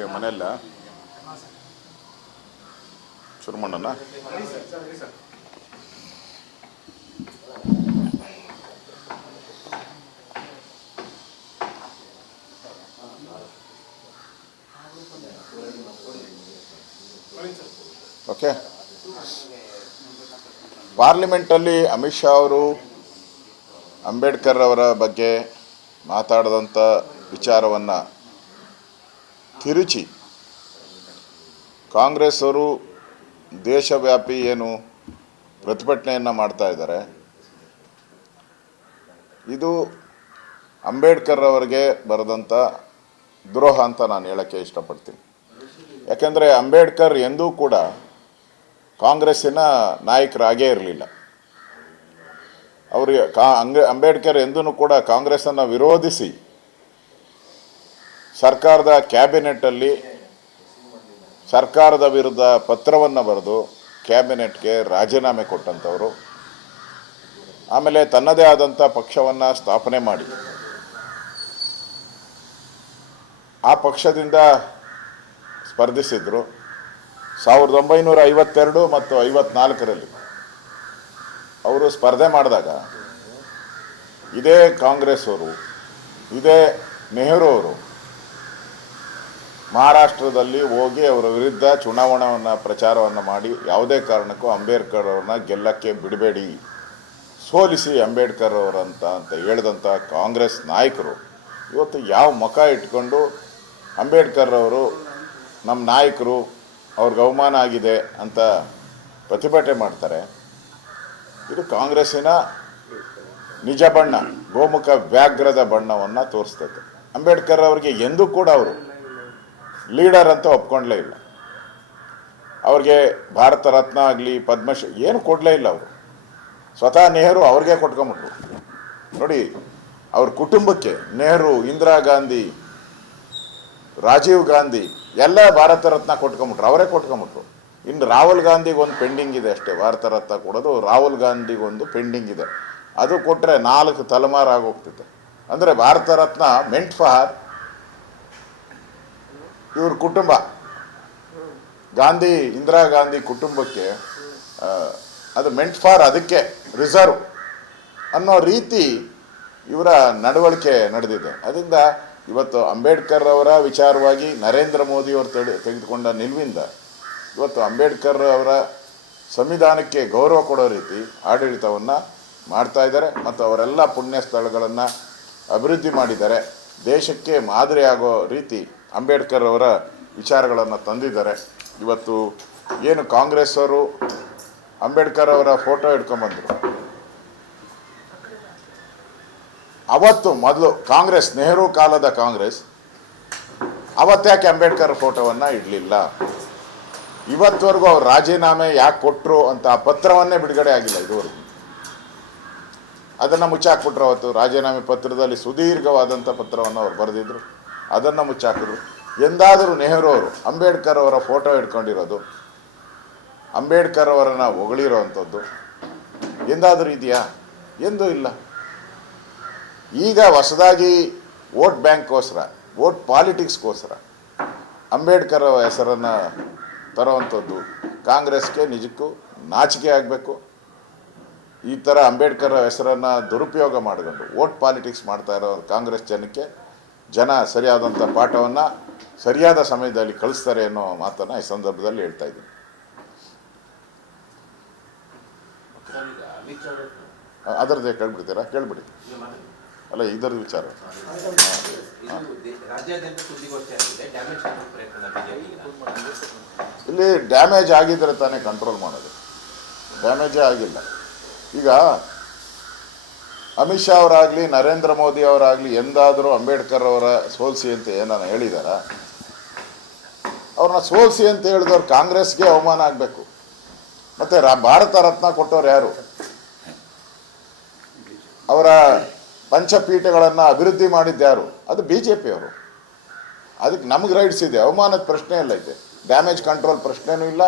ಇಲ್ಲಿ ಮನೆಯಲ್ಲ ಶುರು ಮಾಡೋಣ. ಓಕೆ, ಪಾರ್ಲಿಮೆಂಟಲ್ಲಿ ಅಮಿತ್ ಶಾ ಅವರು ಅಂಬೇಡ್ಕರ್ ಅವರ ಬಗ್ಗೆ ಮಾತಾಡಿದಂಥ ವಿಚಾರವನ್ನು ತಿರುಚಿ ಕಾಂಗ್ರೆಸ್ ಅವರು ದೇಶವ್ಯಾಪಿ ಏನು ಪ್ರತಿಭಟನೆಯನ್ನು ಮಾಡ್ತಾ ಇದ್ದಾರೆ, ಇದು ಅಂಬೇಡ್ಕರ್ ಅವರಿಗೆ ಬರೆದಂಥ ದ್ರೋಹ ಅಂತ ನಾನು ಹೇಳೋಕ್ಕೆ ಇಷ್ಟಪಡ್ತೀನಿ. ಯಾಕೆಂದರೆ ಅಂಬೇಡ್ಕರ್ ಎಂದೂ ಕೂಡ ಕಾಂಗ್ರೆಸ್ಸಿನ ನಾಯಕರಾಗೇ ಇರಲಿಲ್ಲ. ಅವರಿಗೆ ಅಂಬೇಡ್ಕರ್ ಎಂದೂ ಕೂಡ ಕಾಂಗ್ರೆಸ್ಸನ್ನು ವಿರೋಧಿಸಿ ಸರ್ಕಾರದ ಕ್ಯಾಬಿನೆಟ್ಟಲ್ಲಿ ಸರ್ಕಾರದ ವಿರುದ್ಧ ಪತ್ರವನ್ನು ಬರೆದು ಕ್ಯಾಬಿನೆಟ್ಗೆ ರಾಜೀನಾಮೆ ಕೊಟ್ಟಂಥವರು. ಆಮೇಲೆ ತನ್ನದೇ ಆದಂಥ ಪಕ್ಷವನ್ನು ಸ್ಥಾಪನೆ ಮಾಡಿ ಆ ಪಕ್ಷದಿಂದ ಸ್ಪರ್ಧಿಸಿದರು. 1952 ಮತ್ತು 54ರಲ್ಲಿ ಅವರು ಸ್ಪರ್ಧೆ ಮಾಡಿದಾಗ ಇದೇ ಕಾಂಗ್ರೆಸ್ ಅವರು, ಇದೇ ನೆಹರು ಅವರು ಮಹಾರಾಷ್ಟ್ರದಲ್ಲಿ ಹೋಗಿ ಅವರ ವಿರುದ್ಧ ಚುನಾವಣೆಯನ್ನು ಪ್ರಚಾರವನ್ನು ಮಾಡಿ ಯಾವುದೇ ಕಾರಣಕ್ಕೂ ಅಂಬೇಡ್ಕರ್ ಅವ್ರನ್ನ ಗೆಲ್ಲಕ್ಕೆ ಬಿಡಬೇಡಿ, ಸೋಲಿಸಿ ಅಂಬೇಡ್ಕರ್ ಅವರಂತ ಹೇಳಿದಂಥ ಕಾಂಗ್ರೆಸ್ ನಾಯಕರು ಇವತ್ತು ಯಾವ ಮುಖ ಇಟ್ಕೊಂಡು ಅಂಬೇಡ್ಕರ್ ಅವರು ನಮ್ಮ ನಾಯಕರು, ಅವ್ರಿಗೆ ಅವಮಾನ ಆಗಿದೆ ಅಂತ ಪ್ರತಿಭಟನೆ ಮಾಡ್ತಾರೆ. ಇದು ಕಾಂಗ್ರೆಸ್ಸಿನ ನಿಜ ಬಣ್ಣ, ಗೋಮುಖ ವ್ಯಾಘ್ರದ ಬಣ್ಣವನ್ನು ತೋರಿಸ್ತೈತೆ. ಅಂಬೇಡ್ಕರ್ ಅವರಿಗೆ ಎಂದೂ ಕೂಡ ಅವರು ಲೀಡರ್ ಅಂತ ಒಪ್ಕೊಂಡಲೇ ಇಲ್ಲ. ಅವ್ರಿಗೆ ಭಾರತ ರತ್ನ ಆಗಲಿ ಪದ್ಮಶ್ರೀ ಏನು ಕೊಡಲೇ ಇಲ್ಲ. ಅವರು ಸ್ವತಃ ನೆಹರು ಅವ್ರಿಗೆ ಕೊಟ್ಕೊಂಬಿಟ್ರು. ನೋಡಿ, ಅವ್ರ ಕುಟುಂಬಕ್ಕೆ ನೆಹರು, ಇಂದಿರಾ ಗಾಂಧಿ, ರಾಜೀವ್ ಗಾಂಧಿ ಎಲ್ಲ ಭಾರತ ರತ್ನ ಕೊಟ್ಕೊಂಬಿಟ್ರು, ಅವರೇ ಕೊಟ್ಕೊಂಬಿಟ್ರು. ಇನ್ನು ರಾಹುಲ್ ಗಾಂಧಿಗೆ ಒಂದು ಪೆಂಡಿಂಗ್ ಇದೆ ಅಷ್ಟೇ, ಭಾರತ ರತ್ನ ಕೊಡೋದು ರಾಹುಲ್ ಗಾಂಧಿಗೊಂದು ಪೆಂಡಿಂಗ್ ಇದೆ. ಅದು ಕೊಟ್ಟರೆ 4 ತಲೆಮಾರು ಆಗೋಗ್ತಿದೆ. ಅಂದರೆ ಭಾರತ ರತ್ನ ಮೆಂಟ್ ಫಾರ್ ಇವ್ರ ಕುಟುಂಬ, ಗಾಂಧಿ ಇಂದಿರಾ ಗಾಂಧಿ ಕುಟುಂಬಕ್ಕೆ ಅದು ಮೆಂಟ್ ಫಾರ್, ಅದಕ್ಕೆ ರಿಸರ್ವ್ ಅನ್ನೋ ರೀತಿ ಇವರ ನಡವಳಿಕೆ ನಡೆದಿದೆ. ಅದರಿಂದ ಇವತ್ತು ಅಂಬೇಡ್ಕರ್ ಅವರ ವಿಚಾರವಾಗಿ ನರೇಂದ್ರ ಮೋದಿಯವರು ತೆಗೆದುಕೊಂಡ ನಿಲುವಿಂದ ಇವತ್ತು ಅಂಬೇಡ್ಕರ್ ಅವರ ಸಂವಿಧಾನಕ್ಕೆ ಗೌರವ ಕೊಡೋ ರೀತಿ ಆಡಳಿತವನ್ನು ಮಾಡ್ತಾ ಇದ್ದಾರೆ ಮತ್ತು ಅವರೆಲ್ಲ ಪುಣ್ಯ ಸ್ಥಳಗಳನ್ನು ಅಭಿವೃದ್ಧಿ ಮಾಡಿದ್ದಾರೆ. ದೇಶಕ್ಕೆ ಮಾದರಿ ಆಗೋ ರೀತಿ ಅಂಬೇಡ್ಕರ್ ಅವರ ವಿಚಾರಗಳನ್ನು ತಂದಿದ್ದಾರೆ. ಇವತ್ತು ಏನು ಕಾಂಗ್ರೆಸ್ ಅವರು ಅಂಬೇಡ್ಕರ್ ಅವರ ಫೋಟೋ ಇಟ್ಕೊಂಡ್ಬಂದರು, ಅವತ್ತು ಮೊದಲು ಕಾಂಗ್ರೆಸ್, ನೆಹರು ಕಾಲದ ಕಾಂಗ್ರೆಸ್ ಅವತ್ತ್ಯಾಕೆ ಅಂಬೇಡ್ಕರ್ ಫೋಟೋವನ್ನು ಇಡಲಿಲ್ಲ? ಇವತ್ತವರೆಗೂ ಅವ್ರು ರಾಜೀನಾಮೆ ಯಾಕೆ ಕೊಟ್ಟರು ಅಂತ ಆ ಪತ್ರವನ್ನೇ ಬಿಡುಗಡೆ ಆಗಿಲ್ಲ ಇದುವರೆಗೂ. ಅದನ್ನು ಮುಚ್ಚಾಕ್ಬಿಟ್ರು. ಅವತ್ತು ರಾಜೀನಾಮೆ ಪತ್ರದಲ್ಲಿ ಸುದೀರ್ಘವಾದಂಥ ಪತ್ರವನ್ನು ಅವ್ರು ಬರೆದಿದ್ರು, ಅದನ್ನು ಮುಚ್ಚಾಕಿದ್ರು. ಎಂದಾದರೂ ನೆಹರು ಅವರು ಅಂಬೇಡ್ಕರ್ ಅವರ ಫೋಟೋ ಇಟ್ಕೊಂಡಿರೋದು, ಅಂಬೇಡ್ಕರ್ ಅವರನ್ನು ಹೊಗಳಿರೋ ಅಂಥದ್ದು ಎಂದಾದರೂ ಇದೆಯಾ? ಎಂದೂ ಇಲ್ಲ. ಈಗ ಹೊಸದಾಗಿ ವೋಟ್ ಬ್ಯಾಂಕ್ಗೋಸ್ಕರ, ವೋಟ್ ಪಾಲಿಟಿಕ್ಸ್ಗೋಸ್ಕರ ಅಂಬೇಡ್ಕರ್ ಹೆಸರನ್ನು ತರುವಂಥದ್ದು ಕಾಂಗ್ರೆಸ್ಗೆ ನಿಜಕ್ಕೂ ನಾಚಿಕೆ ಆಗಬೇಕು. ಈ ಥರ ಅಂಬೇಡ್ಕರ್ ಹೆಸರನ್ನು ದುರುಪಯೋಗ ಮಾಡಿಕೊಂಡು ವೋಟ್ ಪಾಲಿಟಿಕ್ಸ್ ಮಾಡ್ತಾ ಇರೋ ಕಾಂಗ್ರೆಸ್ ಜನಕ್ಕೆ ಜನ ಸರಿಯಾದಂಥ ಪಾಠವನ್ನು ಸರಿಯಾದ ಸಮಯದಲ್ಲಿ ಕಳಿಸ್ತಾರೆ ಅನ್ನೋ ಮಾತನ್ನು ಈ ಸಂದರ್ಭದಲ್ಲಿ ಹೇಳ್ತಾ ಇದ್ದೀನಿ. ಅದರದ್ದೇ ಕೇಳ್ಬಿಡ್ತೀರಾ? ಕೇಳ್ಬಿಡಿ. ಅಲ್ಲ, ಇದರ ವಿಚಾರ ಇಲ್ಲಿ ಡ್ಯಾಮೇಜ್ ಆಗಿದ್ರೆ ತಾನೇ ಕಂಟ್ರೋಲ್ ಮಾಡೋದು. ಡ್ಯಾಮೇಜೇ ಆಗಿಲ್ಲ. ಈಗ ಅಮಿತ್ ಶಾ ಅವರಾಗಲಿ ನರೇಂದ್ರ ಮೋದಿ ಅವರಾಗಲಿ ಎಂದಾದರೂ ಅಂಬೇಡ್ಕರ್ ಅವರ ಸೋಲಿಸಿ ಅಂತ ಏನಾನ ಹೇಳಿದಾರ? ಅವ್ರನ್ನ ಸೋಲಿಸಿ ಅಂತ ಹೇಳಿದವ್ರು ಕಾಂಗ್ರೆಸ್ಗೆ ಅವಮಾನ ಆಗಬೇಕು. ಮತ್ತು ಭಾರತ ರತ್ನ ಕೊಟ್ಟವ್ರು ಯಾರು? ಅವರ ಪಂಚಪೀಠಗಳನ್ನು ಅಭಿವೃದ್ಧಿ ಮಾಡಿದ್ದ್ಯಾರು? ಅದು BJP ಅವರು. ಅದಕ್ಕೆ ನಮಗೆ ರೈಟ್ಸ್ ಇದೆ, ಅವಮಾನದ ಪ್ರಶ್ನೆ ಎಲ್ಲ ಇದೆ, ಡ್ಯಾಮೇಜ್ ಕಂಟ್ರೋಲ್ ಪ್ರಶ್ನೆನೂ ಇಲ್ಲ.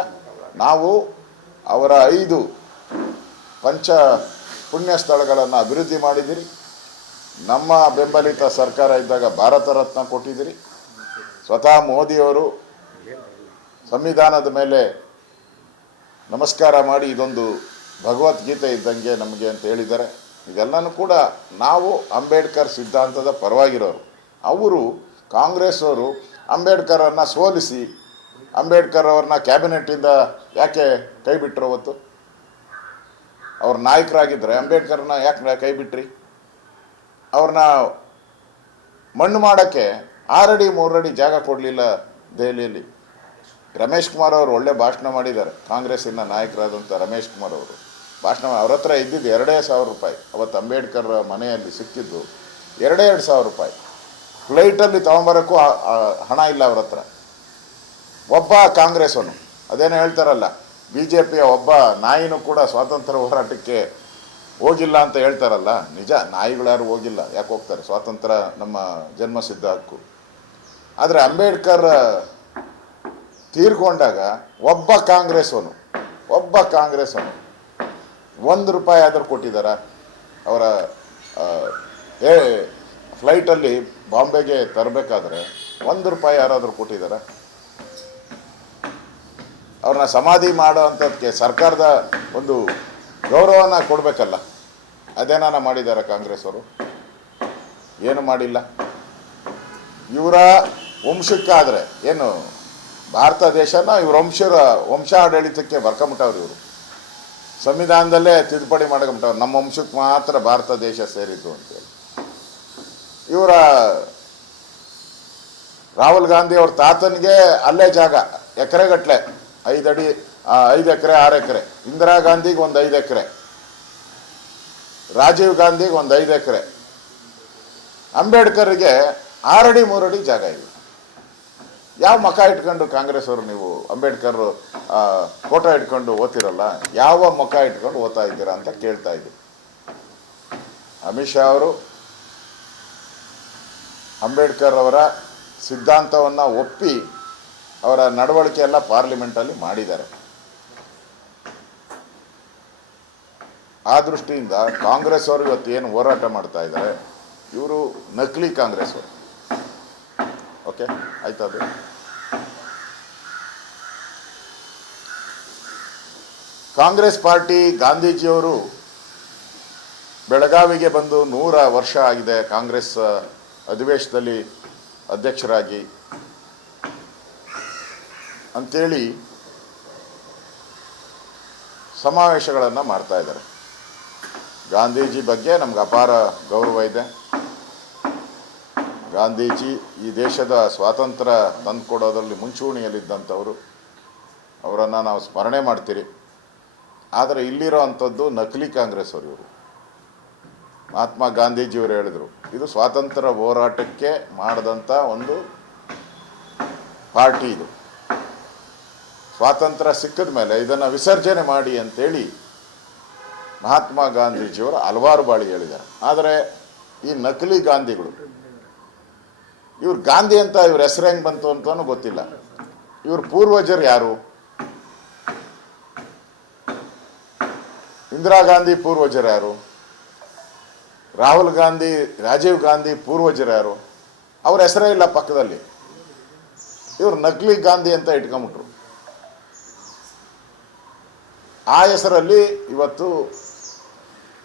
ನಾವು ಅವರ 5 ಪಂಚ ಪುಣ್ಯ ಸ್ಥಳಗಳನ್ನು ಅಭಿವೃದ್ಧಿ ಮಾಡಿದ್ದೀರಿ. ನಮ್ಮ ಬೆಂಬಲಿತ ಸರ್ಕಾರ ಇದ್ದಾಗ ಭಾರತ ರತ್ನ ಕೊಟ್ಟಿದ್ದೀರಿ. ಸ್ವತಃ ಮೋದಿಯವರು ಸಂವಿಧಾನದ ಮೇಲೆ ನಮಸ್ಕಾರ ಮಾಡಿ ಇದೊಂದು ಭಗವದ್ಗೀತೆ ಇದ್ದಂಗೆ ನಮಗೆ ಅಂತ ಹೇಳಿದ್ದಾರೆ. ಇದೆಲ್ಲನೂ ಕೂಡ ನಾವು ಅಂಬೇಡ್ಕರ್ ಸಿದ್ಧಾಂತದ ಪರವಾಗಿರೋರು. ಅವರು ಕಾಂಗ್ರೆಸ್ ಅವರು ಅಂಬೇಡ್ಕರನ್ನು ಸೋಲಿಸಿ ಅಂಬೇಡ್ಕರ್ ಅವ್ರನ್ನ ಕ್ಯಾಬಿನೆಟ್ಟಿಂದ ಯಾಕೆ ಕೈ ಬಿಟ್ಟರು? ಅವತ್ತು ಅವ್ರ ನಾಯಕರಾಗಿದ್ದರೆ ಅಂಬೇಡ್ಕರ್ನ ಯಾಕೆ ಕೈ ಬಿಟ್ರಿ? ಅವ್ರನ್ನ ಮಣ್ಣು ಮಾಡೋಕ್ಕೆ 6 ಅಡಿ 3 ಅಡಿ ಜಾಗ ಕೊಡಲಿಲ್ಲ ದೆಹಲಿಯಲ್ಲಿ. ರಮೇಶ್ ಕುಮಾರ್ ಅವರು ಒಳ್ಳೆ ಭಾಷಣ ಮಾಡಿದ್ದಾರೆ. ಕಾಂಗ್ರೆಸ್ಸಿನ ನಾಯಕರಾದಂಥ ರಮೇಶ್ ಕುಮಾರ್ ಅವರು ಭಾಷಣ, ಅವ್ರ ಹತ್ರ ಇದ್ದಿದ್ದು 2,000 ರೂಪಾಯಿ. ಅವತ್ತು ಅಂಬೇಡ್ಕರ್ ಮನೆಯಲ್ಲಿ ಸಿಕ್ಕಿದ್ದು 2,000 ರೂಪಾಯಿ. ಫ್ಲೈಟಲ್ಲಿ ತೊಗೊಂಬರೋಕ್ಕೂ ಹಣ ಇಲ್ಲ ಅವ್ರ ಹತ್ರ. ಒಬ್ಬ ಕಾಂಗ್ರೆಸ್ಸವನು, ಅದೇನೋ ಹೇಳ್ತಾರಲ್ಲ, BJPಯ ಒಬ್ಬ ನಾಯಿನೂ ಕೂಡ ಸ್ವಾತಂತ್ರ್ಯ ಹೋರಾಟಕ್ಕೆ ಹೋಗಿಲ್ಲ ಅಂತ ಹೇಳ್ತಾರಲ್ಲ, ನಿಜ, ನಾಯಿಗಳ್ಯಾರು ಹೋಗಿಲ್ಲ, ಯಾಕೆ ಹೋಗ್ತಾರೆ? ಸ್ವಾತಂತ್ರ್ಯ ನಮ್ಮ ಜನ್ಮಸಿದ್ಧ ಹಕ್ಕು. ಆದರೆ ಅಂಬೇಡ್ಕರ್ ತೀರ್ಕೊಂಡಾಗ ಒಬ್ಬ ಕಾಂಗ್ರೆಸ್ಸವನು $1 ಆದರೂ ಕೊಟ್ಟಿದ್ದಾರ? ಅವರ ಫ್ಲೈಟಲ್ಲಿ ಬಾಂಬೆಗೆ ತರಬೇಕಾದ್ರೆ $1 ಯಾರಾದರೂ ಕೊಟ್ಟಿದ್ದಾರ? ಅವ್ರನ್ನ ಸಮಾಧಿ ಮಾಡೋ ಅಂಥದ್ದಕ್ಕೆ ಸರ್ಕಾರದ ಒಂದು ಗೌರವನ ಕೊಡಬೇಕಲ್ಲ, ಅದೇನಾನ ಮಾಡಿದ್ದಾರೆ ಕಾಂಗ್ರೆಸ್ ಅವರು? ಏನು ಮಾಡಿಲ್ಲ. ಇವರ ವಂಶಕ್ಕಾದರೆ ಏನು ಭಾರತ ದೇಶನ ಇವ್ರ ವಂಶಾಡಳಿತಕ್ಕೆ ಬರ್ಕೊಂಬಿಟ್ಟವ್ರು. ಇವರು ಸಂವಿಧಾನದಲ್ಲೇ ತಿದ್ದುಪಡಿ ಮಾಡ್ಕೊಂಬಿಟ್ಟವ್ರು, ನಮ್ಮ ವಂಶಕ್ಕೆ ಮಾತ್ರ ಭಾರತ ದೇಶ ಸೇರಿದ್ದು ಅಂತೇಳಿ. ಇವರ ರಾಹುಲ್ ಗಾಂಧಿ ಅವ್ರ ತಾತನಿಗೆ ಅಲ್ಲೇ ಜಾಗ ಎಕರೆಗಟ್ಟಲೆ, 5 ಎಕರೆ 6 ಎಕರೆ. ಇಂದಿರಾ ಗಾಂಧಿಗೆ ಒಂದು 5 ಎಕರೆ, ರಾಜೀವ್ ಗಾಂಧಿಗೆ ಒಂದು 5 ಎಕರೆ. ಅಂಬೇಡ್ಕರ್ಗೆ 6 ಅಡಿ 3 ಅಡಿ ಜಾಗ ಇದೆ. ಯಾವ ಮಖ ಇಟ್ಕೊಂಡು ಕಾಂಗ್ರೆಸ್ ಅವರು ನೀವು ಅಂಬೇಡ್ಕರ್ ಫೋಟೋ ಇಟ್ಕೊಂಡು ಓದ್ತಿರಲ್ಲ, ಯಾವ ಮುಖ ಇಟ್ಕೊಂಡು ಓದ್ತಾ ಇದ್ದೀರಾ ಅಂತ ಕೇಳ್ತಾ ಇದ್ದೀವಿ. ಅಮಿತ್ ಶಾ ಅವರು ಅಂಬೇಡ್ಕರ್ ಅವರ ಸಿದ್ಧಾಂತವನ್ನು ಒಪ್ಪಿ ಅವರ ನಡವಳಿಕೆ ಎಲ್ಲ ಪಾರ್ಲಿಮೆಂಟಲ್ಲಿ ಮಾಡಿದ್ದಾರೆ. ಆ ದೃಷ್ಟಿಯಿಂದ ಕಾಂಗ್ರೆಸ್ ಅವರು ಇವತ್ತು ಏನು ಹೋರಾಟ ಮಾಡ್ತಾ ಇದ್ದಾರೆ, ಇವರು ನಕಲಿ ಕಾಂಗ್ರೆಸ್ ಅವರು. ಓಕೆ, ಆಯ್ತಾ? ಅದು ಕಾಂಗ್ರೆಸ್ ಪಾರ್ಟಿ, ಗಾಂಧೀಜಿಯವರು ಬೆಳಗಾವಿಗೆ ಬಂದು 100 ವರ್ಷ ಆಗಿದೆ ಕಾಂಗ್ರೆಸ್ ಅಧಿವೇಶನದಲ್ಲಿ ಅಧ್ಯಕ್ಷರಾಗಿ ಅಂಥೇಳಿ ಸಮಾವೇಶಗಳನ್ನು ಮಾಡ್ತಾ ಇದ್ದಾರೆ. ಗಾಂಧೀಜಿ ಬಗ್ಗೆ ನಮ್ಗೆ ಅಪಾರ ಗೌರವ ಇದೆ. ಗಾಂಧೀಜಿ ಈ ದೇಶದ ಸ್ವಾತಂತ್ರ್ಯ ತಂದುಕೊಡೋದ್ರಲ್ಲಿ ಮುಂಚೂಣಿಯಲ್ಲಿದ್ದಂಥವರು. ಅವರನ್ನು ನಾವು ಸ್ಮರಣೆ ಮಾಡ್ತೀರಿ. ಆದರೆ ಇಲ್ಲಿರೋ ಅಂಥದ್ದು ನಕಲಿ ಕಾಂಗ್ರೆಸ್ ಅವರು. ಇವರು ಮಹಾತ್ಮ ಗಾಂಧೀಜಿಯವರು ಹೇಳಿದರು, ಇದು ಸ್ವಾತಂತ್ರ್ಯ ಹೋರಾಟಕ್ಕೆ ಮಾಡಿದಂಥ ಒಂದು ಪಾರ್ಟಿ. ಇದು ಸ್ವಾತಂತ್ರ್ಯ ಸಿಕ್ಕಿದ ಮೇಲೆ ಇದನ್ನು ವಿಸರ್ಜನೆ ಮಾಡಿ ಅಂತೇಳಿ ಮಹಾತ್ಮ ಗಾಂಧೀಜಿಯವರು ಹಲವಾರು ಬಾರಿ ಹೇಳಿದ್ದಾರೆ. ಆದರೆ ಈ ನಕಲಿ ಗಾಂಧಿಗಳು, ಇವ್ರು ಗಾಂಧಿ ಅಂತ ಇವ್ರ ಹೆಸರು ಹೆಂಗೆ ಬಂತು ಅಂತಲೂ ಗೊತ್ತಿಲ್ಲ. ಇವ್ರ ಪೂರ್ವಜರು ಯಾರು? ಇಂದಿರಾ ಗಾಂಧಿ ಪೂರ್ವಜರು ಯಾರು? ರಾಹುಲ್ ಗಾಂಧಿ, ರಾಜೀವ್ ಗಾಂಧಿ ಪೂರ್ವಜರು ಯಾರು? ಅವ್ರ ಹೆಸರೇ ಇಲ್ಲ ಪಕ್ಕದಲ್ಲಿ. ಇವ್ರು ನಕಲಿ ಗಾಂಧಿ ಅಂತ ಇಟ್ಕೊಂಬಿಟ್ರು. ಆ ಹೆಸರಲ್ಲಿ ಇವತ್ತು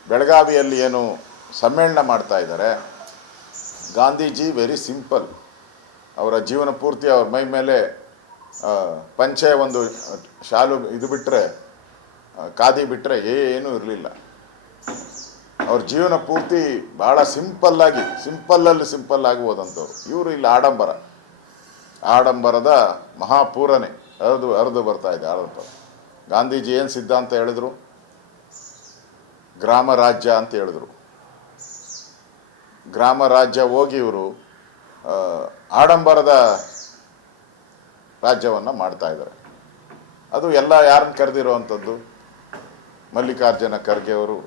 ಬೆಳಗಾವಿಯಲ್ಲಿ ಏನು ಸಮ್ಮೇಳನ ಮಾಡ್ತಾ ಇದ್ದಾರೆ. Gandhiji very simple. ಅವರ ಜೀವನ ಪೂರ್ತಿ ಅವ್ರ ಮೈ ಮೇಲೆ ಪಂಚೆ, ಒಂದು ಶಾಲು ಇದು ಬಿಟ್ಟರೆ, ಖಾದಿ ಬಿಟ್ಟರೆ ಏನೂ ಇರಲಿಲ್ಲ. ಅವ್ರ ಜೀವನ ಪೂರ್ತಿ ಭಾಳ ಸಿಂಪಲ್ ಆಗಿ ಹೋದಂಥವ್ರು. ಇವರು ಇಲ್ಲಿ ಆಡಂಬರದ ಮಹಾಪೂರನೇ ಹರಿದು ಬರ್ತಾ ಇದೆ ಆಡಂಬರ. ಗಾಂಧೀಜಿ ಏನು ಸಿದ್ಧಾಂತ ಹೇಳಿದ್ರು? ಗ್ರಾಮ ರಾಜ್ಯ ಅಂತ ಹೇಳಿದ್ರು. ಗ್ರಾಮ ರಾಜ್ಯ ಹೋಗಿ ಇವರು ಆಡಂಬರದ ರಾಜ್ಯವನ್ನು ಮಾಡ್ತಾ ಇದ್ದಾರೆ. ಅದು ಎಲ್ಲ ಯಾರನ್ನು ಕರೆದಿರೋ ಅಂಥದ್ದು? ಮಲ್ಲಿಕಾರ್ಜುನ ಖರ್ಗೆ ಅವರು,